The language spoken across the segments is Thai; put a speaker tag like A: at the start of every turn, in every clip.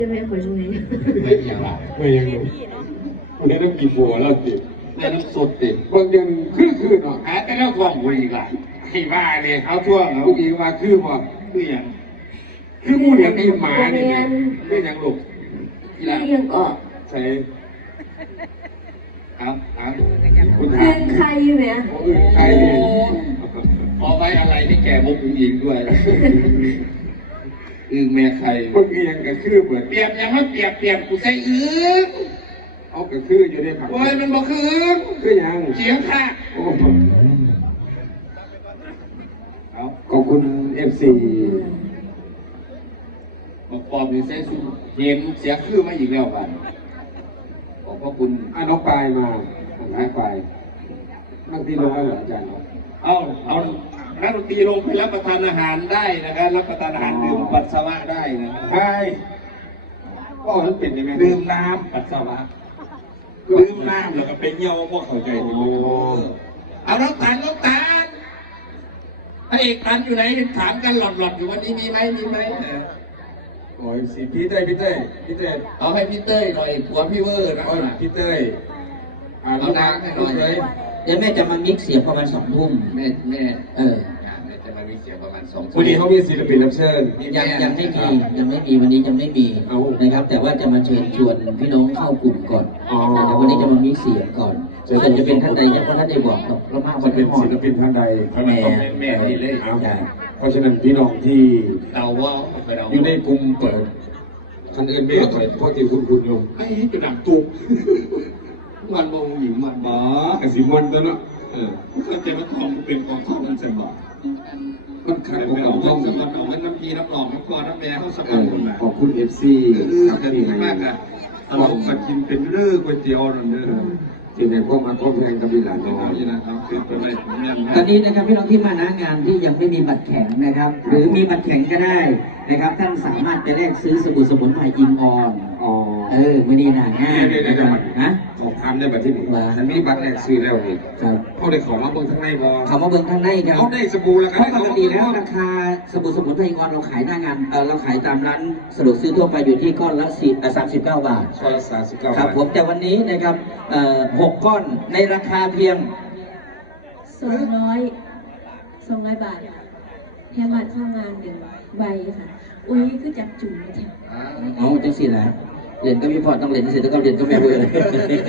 A: แม่ขอช่วย
B: ไม่อย่างไร
C: ไม่ยังรู้วันนี้ต้องกินบัวแล้วติด
B: แม่ต้องสดติด
C: บางอย่างคือเนาะ
B: หาแต่แล้วท้องกูอีกล่ะให้ว่าเลย
C: เอาช่วงลูกอีว่าคือบ่
B: คืออย่าง
C: คือมูเนี่ยกินหมาเนี่ยไม่ยังลูก
A: เลี้ยงก็
C: ใช่
B: ครับ
C: คุณถา
A: เลี้ย
C: ม
A: งใครอยู่ไหม
C: ใครเนี่ย
B: พอไว้อะไรที่แกมุกผู้หญิงด้วยแม่ใคร
C: บางอย่างก็คือเหมือน
B: เปรียบยังไม่เปรียบกูใส่
C: เอาก็คืออยู่ในผัก
B: โอ้ยมันบอก
C: คือยัง
B: เสียงค่ะ
C: ขอบคุณFC
B: บอกปอบนี่ใส่สูเห็นเสียคือมาอีกแล้วกันขอบพระคุณ
C: น้องปลายมาน้องปลายบางทีลงแล้วเหรออาจารย์
B: เอานักดนตรีลงไปรับประทานอาหารได้นะครับรับประทานอาหารดื่มปัสสาวะได้นะ
C: ใช่ก็มันเป็นยังไง
B: ดื่มน้ำปัสสาวะดื่มน้ำแล้วก็เป็นเยาพวกเข้าใจดีเอาน้องตาลพระเอกตันอยู่ไหนถามกันหลอดอยู่วันนี้มีไหม
C: โอ้ยสิพี่เต้
B: เอาให้พี่เต้ยหน่อยผัวพี่เวอร์นะ
C: พี่เต้ย
B: เอาน้ำให้หน่อย
D: เดี๋ยวแม่จะมามิกเสียงประมาณ2 ทุ่ม
B: แม่แม่จะมามีเสียงประมาณ2
C: วันนี้เขามีศิลปินรับเชิญ
D: ยังไม่มีวันนี้ยังไม่มีนะครับแต่ว่าจะมาเชิญชวนพี่น้องเข้ากลุ่มก่อนนะครับวันนี้จะมามิกเสียงก่อนส่วนจะเป็นท่านใดยังท่านใดบอกเรามาก
C: จะเป็นศิลปินท่านใด
B: แม่ที่เล่น
C: เพราะฉะนั้นพี่น้องที่
B: เดาว่า
C: อยู่ในกลุ่มเปิดท่านอื่นไม่เปิดเพราะที่คุณลง
B: ไอ้กระดับตุกมันมองหญิงมันบ้าก
C: ระสีมันตัวเนาะ
B: เขาจะมาทองเป็นกองทองมันจะบอก
C: มันขาด
B: กองทองสำหรับเอาไว้น้ำพีน้ำหลอกน้ำกรน้ำแม่เขาสำคัญคน
C: ขอบคุณ FC
B: ครับที่ให้มากอะ
C: เราสักกินเป็นเรื่องก๋วยเตี๋ยวนั่นเด้อที่ไหนก็มาก็แพงกับวิลาน้อย
B: นะครับเป็นไปผมยัง
D: ตอนนี้นะครับพี่น้องที่มาหน้างานที่ยังไม่มีบัตรแข็งนะครับ หรือมีบัตรแข็งก็ได้นะครับท่านสามารถไปแลกซื้อสบู่สมุนไพรอิงออนมื่อนี้น่ะง่าย
C: นะขอคำได้บัตรที่หนึ่งฉันมีบัตรแรกซื้อแล้วนี่เขาได้ขอมาเบิ้งทั้งในบอ
D: เขามาเบิ้งทั้งในครับ
C: เขาได้สบู่แล้ว
D: เพราะปกติแล้วราคาสบู่สมุนไพรอิงออนเราขายหน้างานเราขายตามร้านสะดวกซื้อทั่วไปอยู่ที่ก้อนละ39 บาท
C: ก้อนละ39
D: ครับผมแต่วันนี้นะครับ6 ก้อนในราคาเพียง
A: 200 บาทแค่บัตรเข้างาน1 ใบค่ะอุ้ยคือจับจุ่มมาจ้ะ
D: เอาจังสิแหละเรียนก็มีพอต้องเรียนเสร็จแล้วก็เรียนก็แม่เบื่อเลย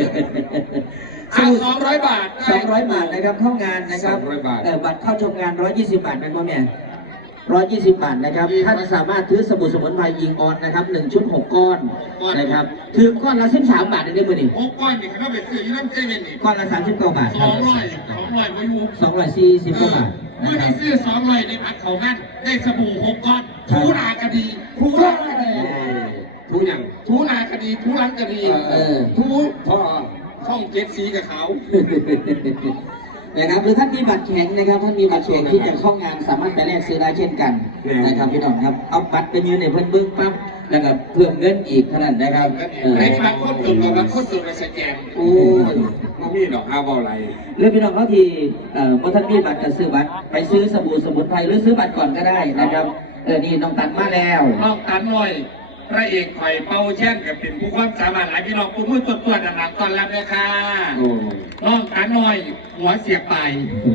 B: 200 บาท
D: 200 บาทนะครับเข้างานนะครับบัตรเข้าชมงาน120 บาทเป็นพ่อแม่120 บาทนะครับท่านสามารถซื้อสบู่สมุนไพรอิงออนนะครับ1 ชุด 6 ก้อนนะครับถือก้อนละ13 บาทได้ไหมนี่
B: 6 ก้อนนี่เขาไปซื้อยูน้ำเจเว่นนี่
D: ก้อนละ39 บาท
B: 200ไม่รู้
D: 240 บาท
B: เมื่อได้ซื้อ200ในพักเขางั้นได้สบู่6 ก้อนทูนากระดีทูรังกระดี
C: ทูอย่าง
B: ทูนากระดีทูรังกระดีทูพ่อช่อง7 สีกับเขา
D: นะครับหรือท่านมีบัตรแข็งนะครับท่านมีบัตรแข็งที่จะเข้างานสามารถไปแลกซื้อได้เช่นกันนะครับพี่น้องครับเอาบัตรไปยืนในเพิ่นเบิ้งปั๊บแล้วก็เพิ่มเงินอีกเท่านั้นนะครับ
B: ในบางคนตื่นกับบางคนตื่นไปสแกน
D: โอ้
C: ไม่มีดอกอาบออะไร
D: เรื่องพี่น้องเขาที่เมื่อท่านมีบัตรจะซื้อบัตรไปซื้อสบู่สมุนไพรหรือซื้อบัตรก่อนก็ได้นะครับนี่น้องตันมาแล้ว
B: น้องตันหน่อยพระเอกไข่เป่าแช่นกับเป็นผู้ความสามารถหลายพี่น้องผู้มือตัวหนักตอนรับเลยค่ะน้องตันหน่อยหัวเสียบไป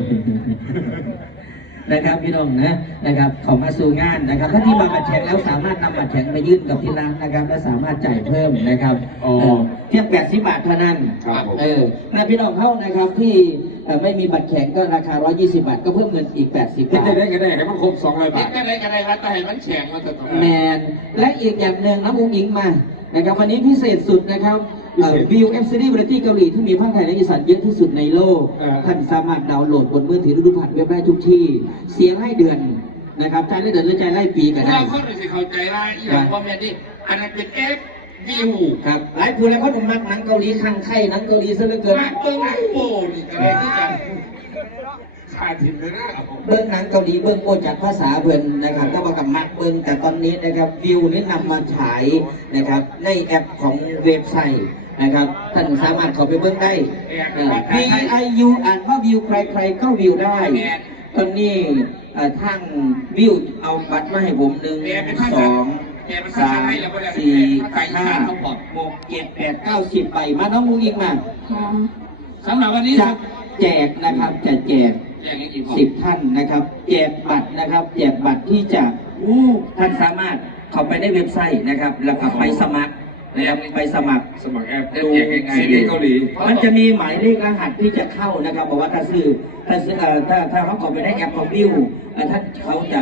D: นะครับพี่น้องนะครับขอมาสู่งานนะครับถ้าที่มาบัตรแข็งแล้วสามารถนำบัตรแข็งไปยื่นกับที่ร้านนะครับและสามารถจ่ายเพิ่มนะครับเพียง80 บาทเท่านั้นนะพี่น้องเข้านะครับที่ไม่มีบัตรแข็งก็ราคา120 บาทก็เพิ่มเงินอีก80 บาท
C: ได้ก็ได้ให้มันครบ200 บาท
B: ได้ครับแต่ให้มันแข็งมันจะ
D: แมนและอีกอย่างหนึ่งน้ำอุ้งอิงมานะครับวันนี้พิเศษสุดนะครับวิวเอฟซีรีส์บริตี้เกาหลีที่มีภาคไทยและอีสานเยอะที่สุดในโลกท่านสามารถดาวน์โหลดบนมือถือดูผ่านเว็บได้ทุกที่เสียงให้เดือนนะครับใจไล่เดือนหรือใจไล่ปีก็ได้
B: เราเข้าใจเข้าใจว่าอีหลังว่าแม่ดิอันนั้นเป็นเอฟวิว
D: ครับหลายคนแล้วเขาต้องมักหนังเกาหลีทางไทยหนังเกาหลีซะเหลือเกิน
B: เบิ้งหนังโป้นี่ก็เลยที่จะขาดถิ่นเลยนะ
D: เบิ้งหนังเกาหลีเบิ้งโป้จากภาษาเพิ่นนะครับก็มากับมักเบิ้งแต่ตอนนี้นะครับวิวนี้นำมาฉายนะครับในแอปของเว็บไซต์นะครับท่านสามารถเข้าไปเบิ้งได้ VIU อ่านว่าวิวใครๆก็วิวได้ตอนนี้ทางวิวเอาบัตรมาให้ผม1 2 สามสี่ห้าหกเจ็ดแปด90 ใบมาน้องมุ้งยิงมา
A: ค่ะ
B: สำหรับวันนี้
D: จะแจกนะครับจะแจก
B: แจ้งให้กี่คน
D: 10 ท่านนะครับ แจกบัตรนะครับ แจกบัตรที่จะท่านสามารถเข้าไปในเว็บไซต์นะครับ แล้วก็ไปสมัครนะครับไปสมัคร
C: สมัครแอป
B: แจ้งยังไง
C: ซีรีส์เกาหลี
D: มันจะมีหมายเลขรหัสที่จะเข้านะครับบอกว่าถ้าเขาเข้าไปในแอปของวิวท่านเขาจะ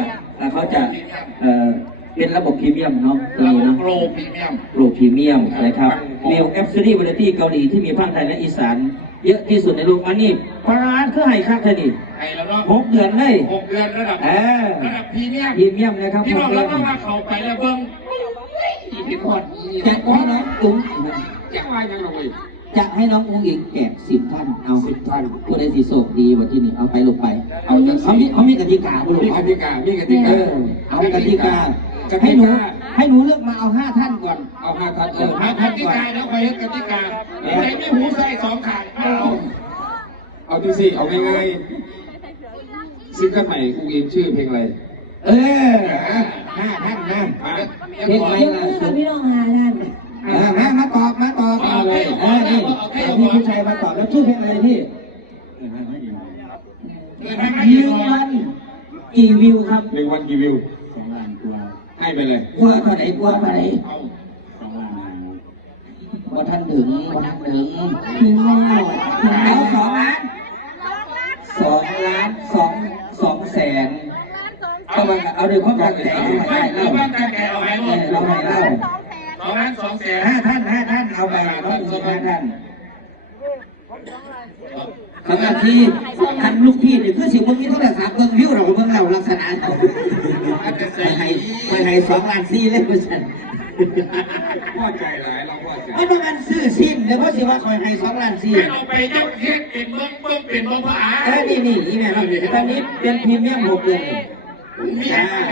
D: เป็นระบบพรีเมียมเนาะตรง
B: เรา
D: นี้เนาะ
B: โปรพรีเมียม
D: โปรพรีเมียมนะครับมีแอปซีรีส์วาไรตี้เกาหลีที่มีภาคไทยและอีสานเยอะที่สุดในโลกอันนี้พระร้านคือให้ค่าเท่านี้
B: ไอ้แล้วเนาะ
D: 6 เดือนเลย
B: 6 เดือนระดับ ระดับพรีเมียม
D: พรีเมียมนะครับ
B: พี่บอก
D: 6 เดื
B: แล้
D: อ
B: วน ว่าเขาไปแล้วเบิ้งพี่พอด
D: จะให้น้องอุ้ง
C: แจ้งว่ายังไงเว้ย
D: จะให้น้องอุ้งอีกแจก10 ท่านเอา
C: 10 ท่าน
D: ผู้ใดสิโชคดีวันที่นี่เอาไปลงไป
C: เอาจัง
D: เขามีกติกาบุรุษ
C: มีกติกามีกติกา
D: เอากติกาให้หนูเลือกมาเอา5 ท่านก่อน
C: เอา5 ท่าน
B: หากติกาแล้วไปกติกาไหนไม่หูใส่2 ขาเอา
C: ที่สี่เอาง่ายๆซิงเกิลใหม่อุ้งอิงชื่อเพลงอะไร
D: 5 ท่านนะเพลงอะไรล่ะสุด
A: พี่น้องหาท่าน
D: มาตอบเอาเลยนี่พี่ผู้ชายมาตอบแล้วชื่อเพลงอะไรพี่วิวมันกี่วิวครับ
C: 1 วันกี่วิว
D: 2 ล้านกว่า
C: ให้ไปเลย
D: กว่าเท่าไหร่กว่าเท่าไหร่ว่าท่านถึง
A: ถึงแล้ว
D: เอา2 ล้าน2 ล้าน2แสนก็มาเอาด้วยความตั้งใจให้
B: เรา
D: เล่า
B: บ้านตาแกเอาให้
D: เราให้เล่า
B: 2 ล้าน2 แสน
D: 5 ท่านเอาไปน้องอีก5 ท่านสำหรับที่ทันลูกพี่นี่คือสิ่งพวกนี้ต้องแต่3 เบิ่งวิวเราเบิ่งเราลักษณะให้2 ล้าน4เลยคุณสัน
C: พอใจหลายเราพอใจ
D: ไม่ต้องการซื้อซิมเลยเพราะสิว่าคอยให้2 ล้าน4
B: ให้เอาไปยกเทียบเป็นเมืองเป็นเมืองพระอา
D: นี่อีแม่เราตอนนี้เป็นพรีเมียม6 เดือน
B: มีอะไร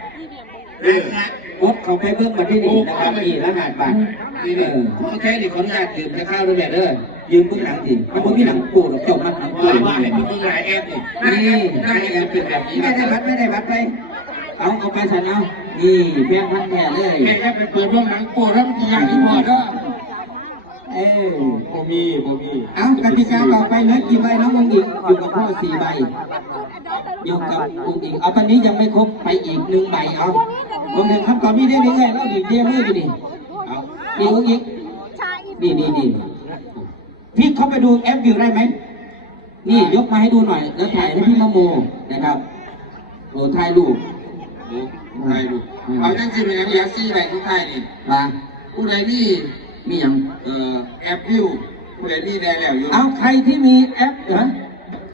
D: กดเข้าไปเบิ่งมาที่นี่นะครับนี่รหัสบัตร
B: โอเคดิขออนุญาตดื่มจะเข้าด้วยแม่เด้อ
D: ยืมเบื้องหลังสิมันบ่มีหนังปูหรอกจบมาหนังปู
B: ว่าให้พี่มึงหลายแอปนี่หน้าแอปเป็นแบบนี้
D: ไม่ได้บัตรไปเอาไปฉันเอานี่แพงพันแท้เลย
B: แม่แอปไปเปิดเรื่องหนังโป้แล้วมันอย่างที่พอเด้อ
C: โมมี
D: เอากติกาต่อไปนะกี่ใบน้ององค์อีกอยู่กับพ่อ4 ใบอยู่กับองค์อีกเอาตอนนี้ยังไม่ครบไปอีก1 ใบเอาผมถึงคำตอบนี้ได้เรื่อยๆแล้วอีกเดียวมือไปดิเอานี่องค์อีกนี่พี่เข้าไปดูแอปวิวได้ไหมนี่ยกมาให้ดูหน่อยแล้วถ่ายให้พี่มะโมนะครับโอ้ถ่ายรูป
C: ใครดูเอาจังสิเป็นอย่างเหลือ4 ใบทุกท่ายนี่
D: มา
C: ผู้ใดมี
D: มีอย่าง
C: แอปวิวผู้ใดมีได้แล้วอยู่
D: เอาใครที่มีแอปนะ